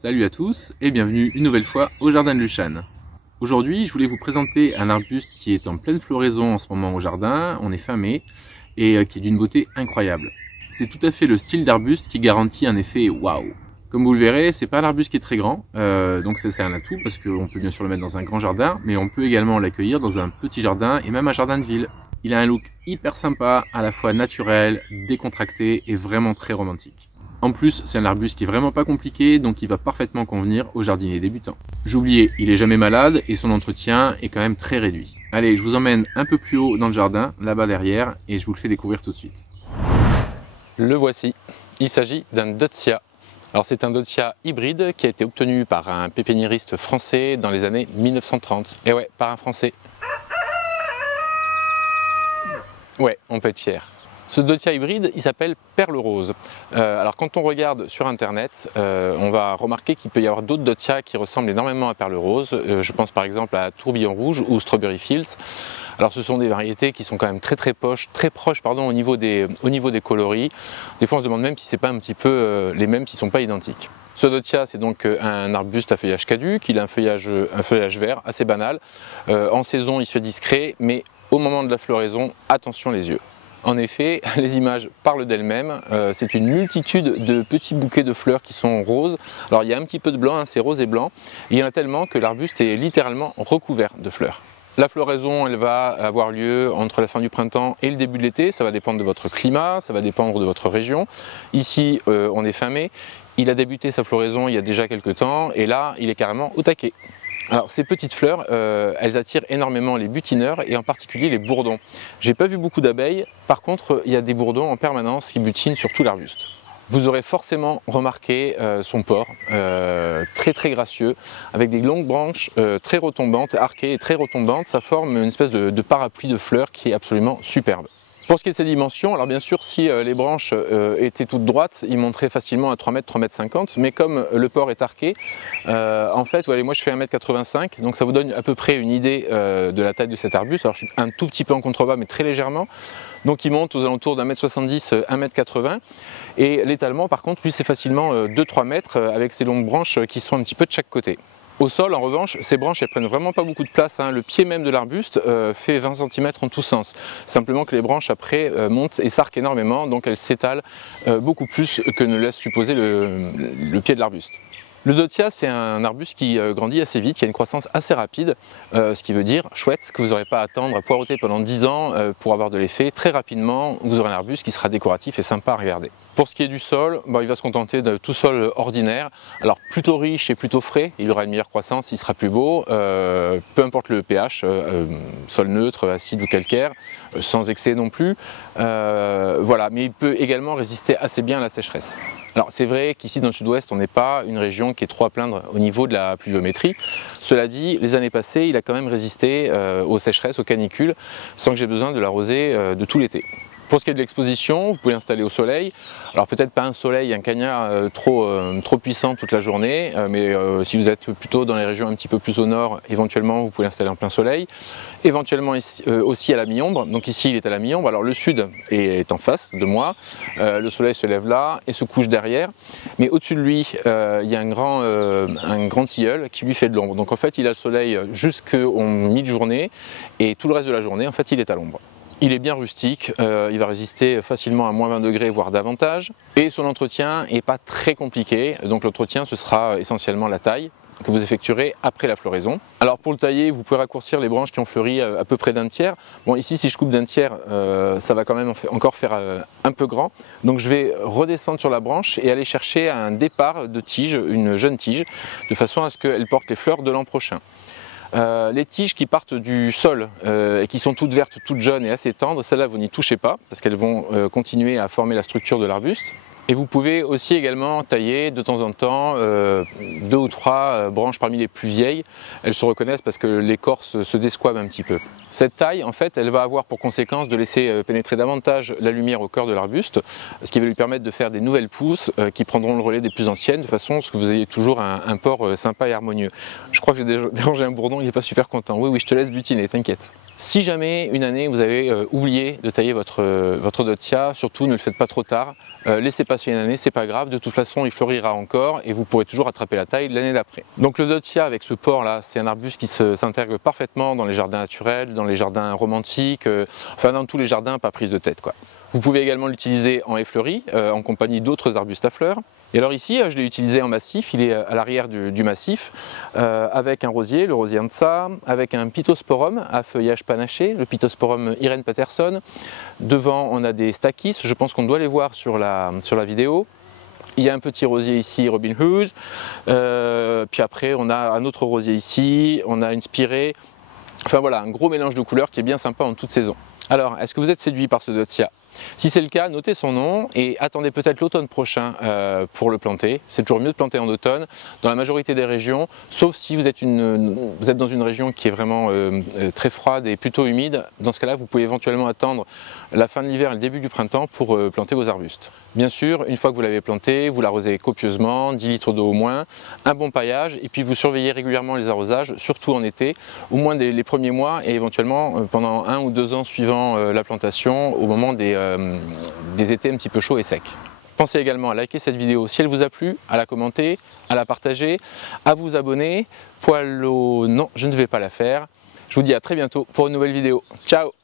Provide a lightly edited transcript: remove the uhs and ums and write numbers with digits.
Salut à tous et bienvenue une nouvelle fois au jardin de Luchan. Aujourd'hui, je voulais vous présenter un arbuste qui est en pleine floraison en ce moment au jardin, on est fin mai, et qui est d'une beauté incroyable. C'est tout à fait le style d'arbuste qui garantit un effet waouh. Comme vous le verrez, c'est pas un arbuste qui est très grand, donc c'est un atout parce qu'on peut bien sûr le mettre dans un grand jardin, mais on peut également l'accueillir dans un petit jardin et même un jardin de ville. Il a un look hyper sympa, à la fois naturel, décontracté et vraiment très romantique. En plus, c'est un arbuste qui est vraiment pas compliqué, donc il va parfaitement convenir aux jardiniers débutants. J'oubliais, il est jamais malade et son entretien est quand même très réduit. Allez, je vous emmène un peu plus haut dans le jardin, là-bas derrière, et je vous le fais découvrir tout de suite. Le voici, il s'agit d'un Deutzia. Alors c'est un Deutzia hybride qui a été obtenu par un pépiniériste français dans les années 1930. Et ouais, par un français. Ouais, on peut être fier. Ce Deutzia hybride, il s'appelle Perle Rose. Alors quand on regarde sur internet, on va remarquer qu'il peut y avoir d'autres Deutzia qui ressemblent énormément à Perle Rose. Je pense par exemple à Tourbillon Rouge ou Strawberry Fields. Alors ce sont des variétés qui sont quand même très proches au niveau des coloris. Des fois on se demande même si c'est pas un petit peu les mêmes, s'ils ne sont pas identiques. Ce Deutzia, c'est donc un arbuste à feuillage caduc, il a un feuillage vert assez banal. En saison il se fait discret, mais au moment de la floraison, attention les yeux. En effet, les images parlent d'elles-mêmes, c'est une multitude de petits bouquets de fleurs qui sont roses. Alors il y a un petit peu de blanc, hein, c'est rose et blanc, et il y en a tellement que l'arbuste est littéralement recouvert de fleurs. La floraison, elle va avoir lieu entre la fin du printemps et le début de l'été, ça va dépendre de votre climat, ça va dépendre de votre région. Ici, on est fin mai, il a débuté sa floraison il y a déjà quelques temps, et là, il est carrément au taquet. Alors ces petites fleurs, elles attirent énormément les butineurs et en particulier les bourdons. J'ai pas vu beaucoup d'abeilles, par contre il y a des bourdons en permanence qui butinent sur tout l'arbuste. Vous aurez forcément remarqué son port, très gracieux, avec des longues branches très retombantes, arquées et très retombantes. Ça forme une espèce de parapluie de fleurs qui est absolument superbe. Pour ce qui est de ses dimensions, alors bien sûr si les branches étaient toutes droites, il monterait facilement à 3 mètres, 3 mètres 50, mais comme le port est arqué, en fait, ouais, moi je fais 1m85, donc ça vous donne à peu près une idée de la taille de cet arbuste. Alors je suis un tout petit peu en contrebas, mais très légèrement, donc il monte aux alentours d'1m70, 1m80, et l'étalement par contre, lui c'est facilement 2-3 mètres avec ses longues branches qui sont un petit peu de chaque côté. Au sol, en revanche, ces branches elles prennent vraiment pas beaucoup de place, hein. Le pied même de l'arbuste fait 20 cm en tous sens. Simplement que les branches après montent et s'arquent énormément, donc elles s'étalent beaucoup plus que ne laisse supposer le pied de l'arbuste. Le Deutzia, c'est un arbuste qui grandit assez vite, qui a une croissance assez rapide, ce qui veut dire, chouette, que vous n'aurez pas à attendre à poireauter pendant 10 ans pour avoir de l'effet. Très rapidement, vous aurez un arbuste qui sera décoratif et sympa à regarder. Pour ce qui est du sol, il va se contenter de tout sol ordinaire, alors plutôt riche et plutôt frais, il aura une meilleure croissance, il sera plus beau, peu importe le pH, sol neutre, acide ou calcaire, sans excès non plus, voilà, mais il peut également résister assez bien à la sécheresse. Alors c'est vrai qu'ici dans le sud-ouest on n'est pas une région qui est trop à plaindre au niveau de la pluviométrie. Cela dit, les années passées il a quand même résisté aux sécheresses, aux canicules, sans que j'ai besoin de l'arroser de tout l'été. Pour ce qui est de l'exposition, vous pouvez l'installer au soleil. Alors peut-être pas un soleil, un cagnard trop puissant toute la journée, mais si vous êtes plutôt dans les régions un petit peu plus au nord, éventuellement vous pouvez l'installer en plein soleil. Éventuellement aussi à la mi-ombre, donc ici il est à la mi-ombre, alors le sud est en face de moi, le soleil se lève là et se couche derrière, mais au-dessus de lui il y a un grand tilleul qui lui fait de l'ombre. Donc en fait il a le soleil jusqu'en mi-journée et tout le reste de la journée en fait il est à l'ombre. Il est bien rustique, il va résister facilement à moins 20 degrés voire davantage, et son entretien n'est pas très compliqué, donc l'entretien ce sera essentiellement la taille que vous effectuerez après la floraison. Alors pour le tailler, vous pouvez raccourcir les branches qui ont fleuri à peu près d'un tiers. Bon ici si je coupe d'un tiers, ça va quand même encore faire un peu grand. Donc je vais redescendre sur la branche et aller chercher un départ de tige, une jeune tige, de façon à ce qu'elle porte les fleurs de l'an prochain. Les tiges qui partent du sol et qui sont toutes vertes, toutes jaunes et assez tendres, celles-là vous n'y touchez pas parce qu'elles vont continuer à former la structure de l'arbuste. Et vous pouvez aussi également tailler de temps en temps 2 ou 3 branches parmi les plus vieilles. Elles se reconnaissent parce que l'écorce se desquame un petit peu. Cette taille, en fait, elle va avoir pour conséquence de laisser pénétrer davantage la lumière au cœur de l'arbuste, ce qui va lui permettre de faire des nouvelles pousses qui prendront le relais des plus anciennes, de façon à ce que vous ayez toujours un port sympa et harmonieux. Je crois que j'ai dérangé un bourdon, il n'est pas super content. Oui, je te laisse butiner, t'inquiète. Si jamais une année vous avez oublié de tailler votre Dotia, surtout ne le faites pas trop tard. Laissez passer une année, c'est pas grave, de toute façon il fleurira encore et vous pourrez toujours rattraper la taille l'année d'après. Donc le Dotia avec ce port là, c'est un arbuste qui s'intègre parfaitement dans les jardins naturels, dans les jardins romantiques, enfin dans tous les jardins, pas prise de tête quoi. Vous pouvez également l'utiliser en effleuri, en compagnie d'autres arbustes à fleurs. Et alors ici, je l'ai utilisé en massif, il est à l'arrière du massif, avec un rosier, le rosier Ansa, avec un Pittosporum à feuillage panaché, le Pittosporum Irene Patterson. Devant, on a des Stachys, je pense qu'on doit les voir sur la vidéo. Il y a un petit rosier ici, Robin Hood. Puis après, on a un autre rosier ici, on a une Spirée. Enfin voilà, un gros mélange de couleurs qui est bien sympa en toute saison. Alors, est-ce que vous êtes séduit par ce Dotia? Si c'est le cas, notez son nom et attendez peut-être l'automne prochain pour le planter. C'est toujours mieux de planter en automne dans la majorité des régions, sauf si vous êtes dans une région qui est vraiment très froide et plutôt humide. Dans ce cas-là, vous pouvez éventuellement attendre la fin de l'hiver et le début du printemps pour planter vos arbustes. Bien sûr, une fois que vous l'avez planté, vous l'arrosez copieusement, 10 litres d'eau au moins, un bon paillage et puis vous surveillez régulièrement les arrosages, surtout en été, au moins les premiers mois et éventuellement pendant 1 ou 2 ans suivant la plantation, au moment des étés un petit peu chauds et secs. Pensez également à liker cette vidéo si elle vous a plu, à la commenter, à la partager, à vous abonner. Non, je ne vais pas la faire. Je vous dis à très bientôt pour une nouvelle vidéo. Ciao!